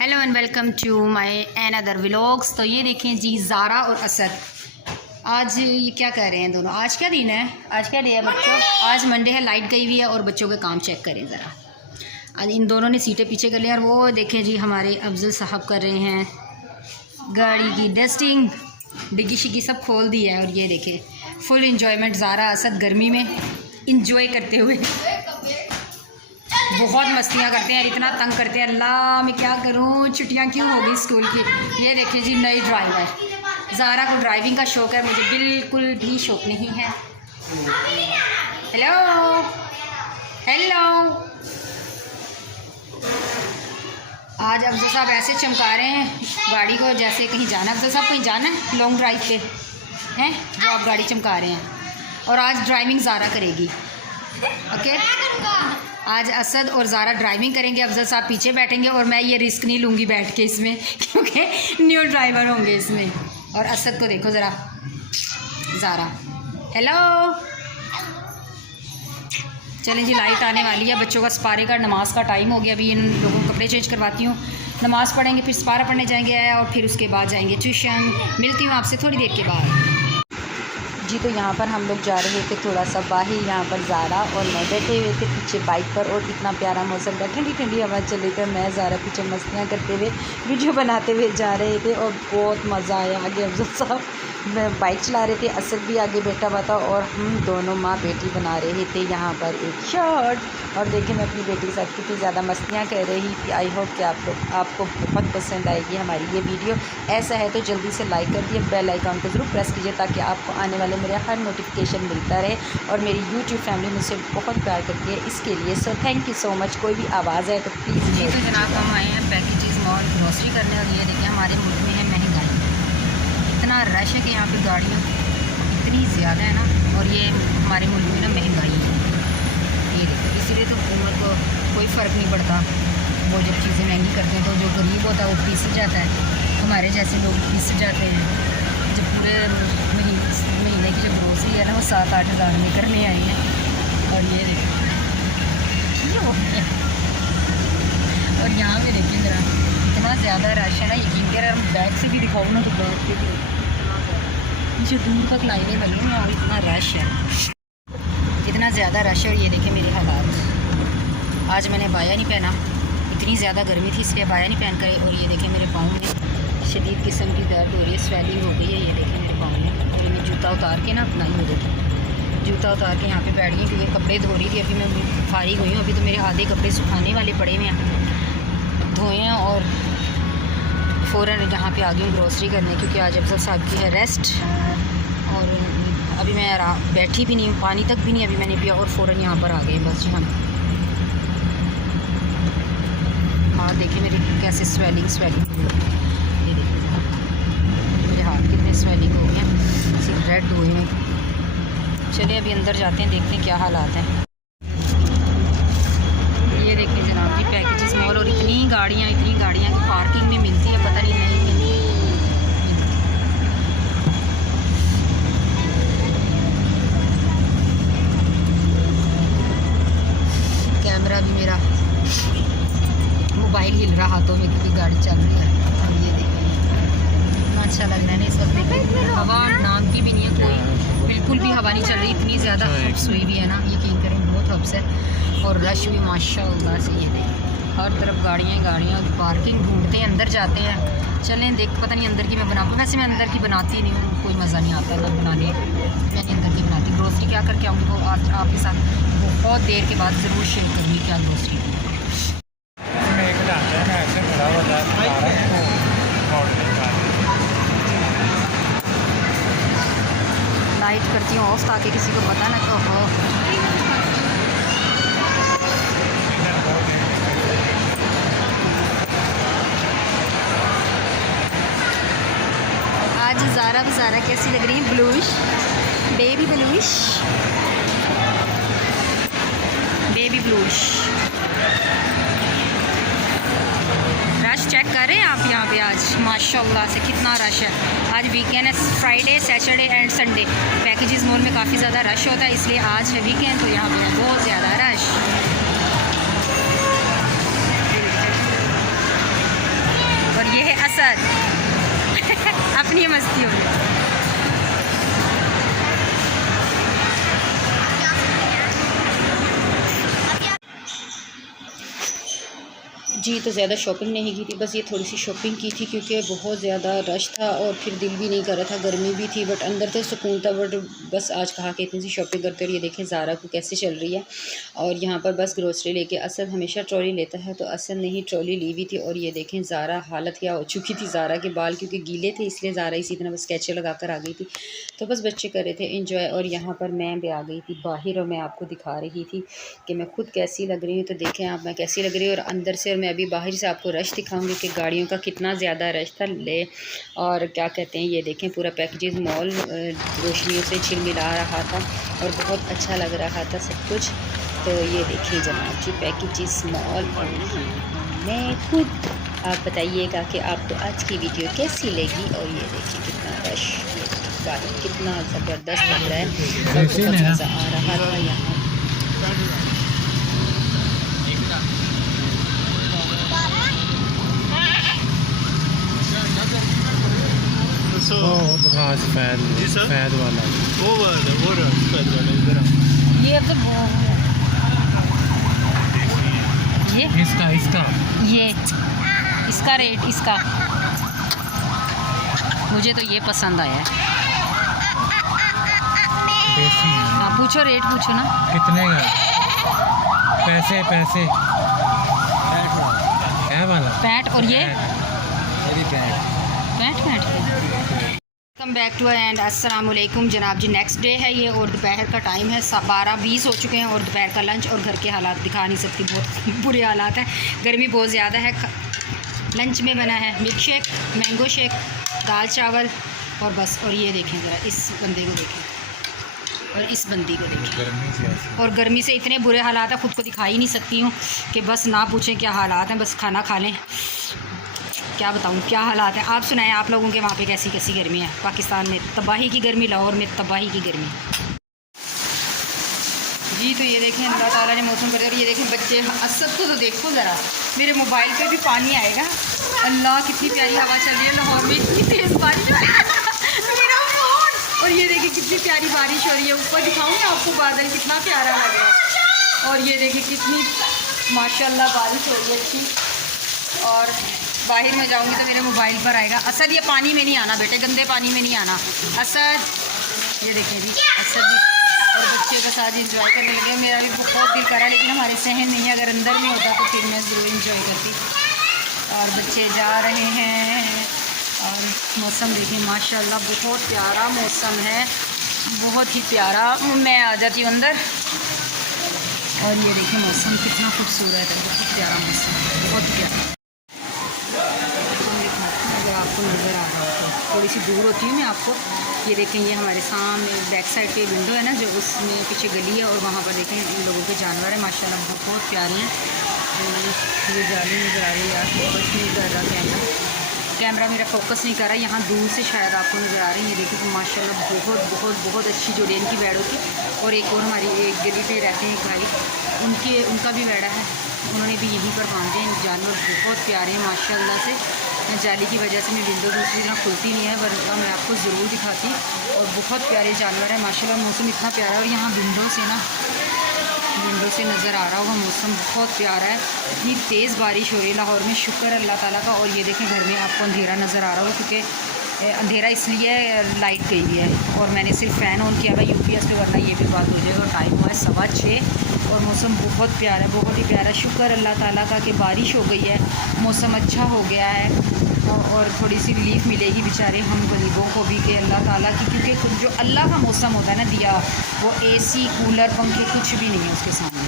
Hello and welcome to my another vlogs. तो ये देखें जी, ज़ारा और असद आज ये क्या कर रहे हैं दोनों। आज क्या दिन है? आज क्या डे है बच्चों? आज मंडे है, लाइट गई हुई है और बच्चों के काम चेक करें ज़रा। आज इन दोनों ने सीटें पीछे कर लिया और वो देखें जी, हमारे अफजल साहब कर रहे हैं गाड़ी की डस्टिंग, डिग्गी शिग्गी सब खोल दी है। और ये देखें फुल इंजॉयमेंट, ज़ारा असद गर्मी में इंजॉय करते हुए बहुत मस्तियाँ करते हैं, इतना तंग करते हैं। अल्लाह मैं क्या करूँ, छुट्टियाँ क्यों हो गई स्कूल की। ये देखिए जी, नई ड्राइवर। ज़ारा को ड्राइविंग का शौक़ है, मुझे बिल्कुल भी शौक़ नहीं है। हेलो हेलो, आज अफजल साहब ऐसे चमका रहे हैं गाड़ी को जैसे कहीं जाना। अफजल साहब कहीं जाना है लॉन्ग ड्राइव पे हैं, जो आप गाड़ी चमका रहे हैं। और आज ड्राइविंग ज़ारा करेगी। ओके, आज असद और ज़ारा ड्राइविंग करेंगे, अफजल साहब पीछे बैठेंगे और मैं ये रिस्क नहीं लूँगी बैठ के इसमें, क्योंकि न्यू ड्राइवर होंगे इसमें। और असद को देखो ज़रा, ज़ारा हेलो। चलें जी, लाइट आने वाली है, बच्चों का सपारे का नमाज का टाइम हो गया। अभी इन लोगों को कपड़े चेंज करवाती हूँ, नमाज़ पढ़ेंगे, फिर सपारा पढ़ने जाएंगे और फिर उसके बाद जाएंगे ट्यूशन। मिलती हूँ आपसे थोड़ी देर के बाद जी। तो यहाँ पर हम लोग जा रहे थे थोड़ा सा बाहर, यहाँ पर ज़ारा और मैं बैठे हुए थे पीछे बाइक पर और इतना प्यारा मौसम था, ठंडी ठंडी हवा चल रही थी। मैं ज़ारा पीछे मस्तियाँ करते हुए वीडियो बनाते हुए जा रहे थे और बहुत मज़ा आया। आगे अफजल साहब बाइक चला रहे थे, असद भी आगे बैठा हुआ था और हम दोनों माँ बेटी बना रहे थे यहाँ पर एक शॉट। और देखिए मैं अपनी बेटी के साथ कितनी ज़्यादा मस्तियाँ कर रही थी। आई होप कि आपको बहुत पसंद आएगी हमारी ये वीडियो। ऐसा है तो जल्दी से लाइक कर दिए, बेल आइकन को ज़रूर प्रेस कीजिए ताकि आपको आने वाले मेरे हर नोटिफिकेशन मिलता रहे। और मेरी यूट्यूब फैमिली मुझसे बहुत प्यार करती है इसके लिए, so thank you so much. कोई भी आवाज़ है तो प्लीज़। ये तो जनाब हम आए हैं पैकेजेस मॉल ग्रोसरी करने और ये देखिए हमारे मुल्क में है महंगाई, इतना रश है कि यहाँ पे गाड़ियाँ इतनी ज़्यादा है ना। और ये हमारे मुल्क में ना महंगाई है, ये देखिए, इसीलिए तो हुकूमत को कोई फ़र्क नहीं पड़ता। वो जब चीज़ें महंगी करते हैं तो जो गरीब होता है वो पीस जाता है, हमारे जैसे लोग पीस जाते हैं। जब पूरे महीने की जो ग्रोसरी है ना वो 7-8 हज़ार में करने आई है। और ये देखिए और यहाँ पे देखिए ज़रा इतना ज़्यादा रश है ना, यकीन कर हम बैग से भी दिखाऊँ ना तो बैग पे भी नीचे दूर तक लाइनें बनी हैं और इतना रश है, इतना ज़्यादा रश है। और ये देखिए मेरे हालात, आज मैंने बाया नहीं पहना, इतनी ज़्यादा गर्मी थी इसलिए बाया नहीं पहन कर। और ये देखिए मेरे पाँव में शदीद किस्म की दर्द हो रही है, स्वेलिंग हो गई है। ये देखिए मेरे पाँव में, और मैं जूता उतार के ना अपना ही हो देखिए, जूता उतार के यहाँ पे बैठ गई क्योंकि कपड़े धो रही थी। अभी मैं फारिग हुई हूँ, अभी तो मेरे आधे कपड़े सुखाने वाले पड़े हुए हैं, धोए हैं। और फ़ौरन यहाँ पे आ गई हूँ ग्रोसरी करने क्योंकि आज अफजल साहब की है रेस्ट। और अभी मैं बैठी भी नहीं हूँ, पानी तक भी नहीं अभी मैंने पिया और फ़ौरन यहाँ पर आ गए बस जी हम। हाँ देखिए मेरी कैसे स्वेलिंग ये देखिए मेरे हाथ कितने स्वेलिंग हो गए हैं, सिर्फ रेड हुए हैं। चलिए अभी अंदर जाते हैं, देखते हैं क्या हालात हैं। ये देखिए जनाब जी पैकेजेस मॉल, और इतनी गाड़ियाँ की पार्किंग में मिलती है, पता नहीं मिलती। कैमरा भी मेरा मोबाइल हिल रहा हाथों में क्योंकि गाड़ी चल रही है। ये देखिए इतना अच्छा लग रहा है ना इस वक्त। देखिए हवा नाम की भी नहीं है, कोई बिल्कुल भी हवा नहीं चल रही, इतनी ज़्यादा हब्स हुई भी है ना, यकीन करें बहुत हब्स है। और रश भी माशाअल्लाह से, ये देखिए हर तरफ गाड़ियाँ पार्किंग ढूंढते हैं, अंदर जाते हैं। चलें देख, पता नहीं अंदर की मैं बनाऊँ, वैसे मैं अंदर की बनाती नहीं हूँ, कोई मज़ा नहीं आता अंदर बनाने, मैंने अंदर की बनाती। ग्रोसरी क्या करके आऊँगी वो आज आपके साथ बहुत देर के बाद ज़रूर शेयर करूँगी क्या ग्रोसरी। लाइट करती हूँ ऑफ ताकि किसी को पता ना तो हो। आज ज़ारा कैसी लग रही है, bluish baby bluish rush check कर रहे हैं आप यहाँ पे आज माशाल्लाह से कितना रश है। आज वीकेंड है, Friday Saturday and Sunday packages mall में काफ़ी ज़्यादा रश होता है, इसलिए आज है वीकेंड तो यहाँ पे है बहुत ज़्यादा रश। असद अपनी मस्ती हो गई। जी तो ज़्यादा शॉपिंग नहीं की थी, बस ये थोड़ी सी शॉपिंग की थी क्योंकि बहुत ज़्यादा रश था और फिर दिल भी नहीं कर रहा था, गर्मी भी थी, बट अंदर तो सुकून था। बट बस आज कहा कि इतनी सी शॉपिंग करते। और ये देखें ज़ारा को कैसे चल रही है। और यहाँ पर बस ग्रोसरी लेके, असद हमेशा ट्रॉली लेता है तो असद ने ही ट्रॉली ली हुई थी। और ये देखें ज़ारा हालत क्या हो चुकी थी। ज़ारा के बाल क्योंकि गीले थे इसलिए ज़ारा इसी तरह बस कैचे लगा कर आ गई थी। तो बस बच्चे कर रहे थे इंजॉय। और यहाँ पर मैं भी आ गई थी बाहर और मैं आपको दिखा रही थी कि मैं खुद कैसी लग रही हूँ। तो देखें आप मैं कैसी लग रही हूँ। और अंदर से, और मैं अभी बाहर से आपको रश दिखाऊंगी कि गाड़ियों का कितना ज़्यादा रश था। ले और क्या कहते हैं, ये देखें पूरा पैकेजेस मॉल रोशनियों से झिलमिला रहा था और बहुत अच्छा लग रहा था सब कुछ। तो ये देखिए जनाब जी पैकेजेस मॉल। और मैं खुद, आप बताइएगा कि आपको आज की वीडियो कैसी लगी। और ये देखिए कितना रश, कितना ज़बरदस्त लग रहा है, बहुत मज़ा आ रहा था यहाँ। फैद वाला ये अब तो ये इसका रेट, इसका मुझे तो ये पसंद आया है। हाँ पूछो, रेट पूछो ना कितने का। पैसे पैसे है वाला पैंट। और ये pant welcome back to and अस्सलाम वालेकुम जनाब जी। नेक्स्ट डे है ये और दोपहर का टाइम है, 12:20 हो चुके हैं। और दोपहर का लंच और घर के हालात दिखा नहीं सकती, बहुत बुरे हालात हैं, गर्मी बहुत ज़्यादा है। लंच में बना है मिल्क शेक, मैंगो शेक, दाल चावल और बस। और ये देखें ज़रा, इस बंदे को देखें और इस बंदी को देखें। और गर्मी से इतने बुरे हालात हैं, ख़ुद को दिखा ही नहीं सकती हूँ कि बस ना पूछें क्या हालात हैं, बस खाना खा लें। क्या बताऊँ क्या हालात हैं। आप सुनाएं आप लोगों के वहाँ पे कैसी कैसी गर्मी है। पाकिस्तान में तबाही की गर्मी, लाहौर में तबाही की गर्मी जी। तो ये देखें अल्लाह ताला ने मौसम कर दिया। और ये देखें बच्चे, असद को तो देखो ज़रा, मेरे मोबाइल पे भी पानी आएगा। अल्लाह कितनी प्यारी हवा चल रही है लाहौर में, इतनी तेज़ बारिश मेरा फोन। और ये देखिए कितनी प्यारी बारिश हो रही है। ऊपर दिखाऊँ आपको बादल कितना प्यारा लग रहा है। और ये देखिए कितनी माशाल्लाह बारिश हो रही है अच्छी। और बाहर में जाऊंगी तो मेरे मोबाइल पर आएगा। असद ये पानी में नहीं आना बेटे, गंदे पानी में नहीं आना असद। ये देखिए जी असद भी और बच्चे बस आज इंजॉय करने लगे। मेरा भी बहुत दिल करा लेकिन हमारे सहन नहीं है, अगर अंदर में होता तो फिर मैं ज़रूर इंजॉय करती। और बच्चे जा रहे हैं और मौसम देखिए माशाल्लाह बहुत प्यारा मौसम है, बहुत ही प्यारा। मैं आ जाती हूँ अंदर। और ये देखिए मौसम कितना खूबसूरत है, बहुत प्यारा मौसम, बहुत प्यारा। अगर आपको नज़र आ रहा हो थोड़ी सी दूर होती हूँ मैं आपको। ये देखें ये हमारे सामने बैक साइड पे विंडो है ना, जो उसमें पीछे गली है और वहाँ पर देखें इन लोगों के जानवर हैं माशाल्लाह बहुत प्यारे हैं। तो ये जाली नज़र आ रही है यार, फोकस नहीं कर रहा कैमरा मेरा फोकस नहीं कर रहा। यहाँ दूर से शायद आपको नज़र आ रही है। ये देखिए तो माशाल्लाह बहुत बहुत बहुत अच्छी जोड़ी इनकी बैड़ों की। और एक और हमारी एक गली पे रहते हैं एक भाई, उनका भी बैड़ा है, उन्होंने भी यहीं पर बांधे हैं। जानवर बहुत प्यारे हैं माशाल्लाह से। जाली की वजह से मैं विंडो दूसरी तरह खुलती नहीं है, वरना मैं आपको ज़रूर दिखाती। और बहुत प्यारे जानवर है माशाल्लाह, मौसम इतना प्यारा है। और यहाँ विंडो से नज़र आ रहा होगा मौसम बहुत प्यारा है। इतनी तेज़ बारिश हो रही है लाहौर में, शुक्र अल्लाह ताला का। और ये देखें घर में आपको अंधेरा नज़र आ रहा होगा क्योंकि अंधेरा इसलिए लाइट गई हुई है और मैंने सिर्फ फ़ैन ऑन किया हुआ यूपीएस पे, वरना ये भी बात हो जाएगा। और टाइम हुआ है 6:15 और मौसम बहुत प्यारा है, बहुत ही प्यारा। शुक्र अल्लाह ताला का कि बारिश हो गई है, मौसम अच्छा हो गया है। और थोड़ी सी रिलीफ मिलेगी बेचारे हम गरीबों को भी कि अल्लाह ताला की, क्योंकि जो अल्लाह का मौसम होता है ना दिया, वो एसी कूलर पंखे कुछ भी नहीं है उसके सामने।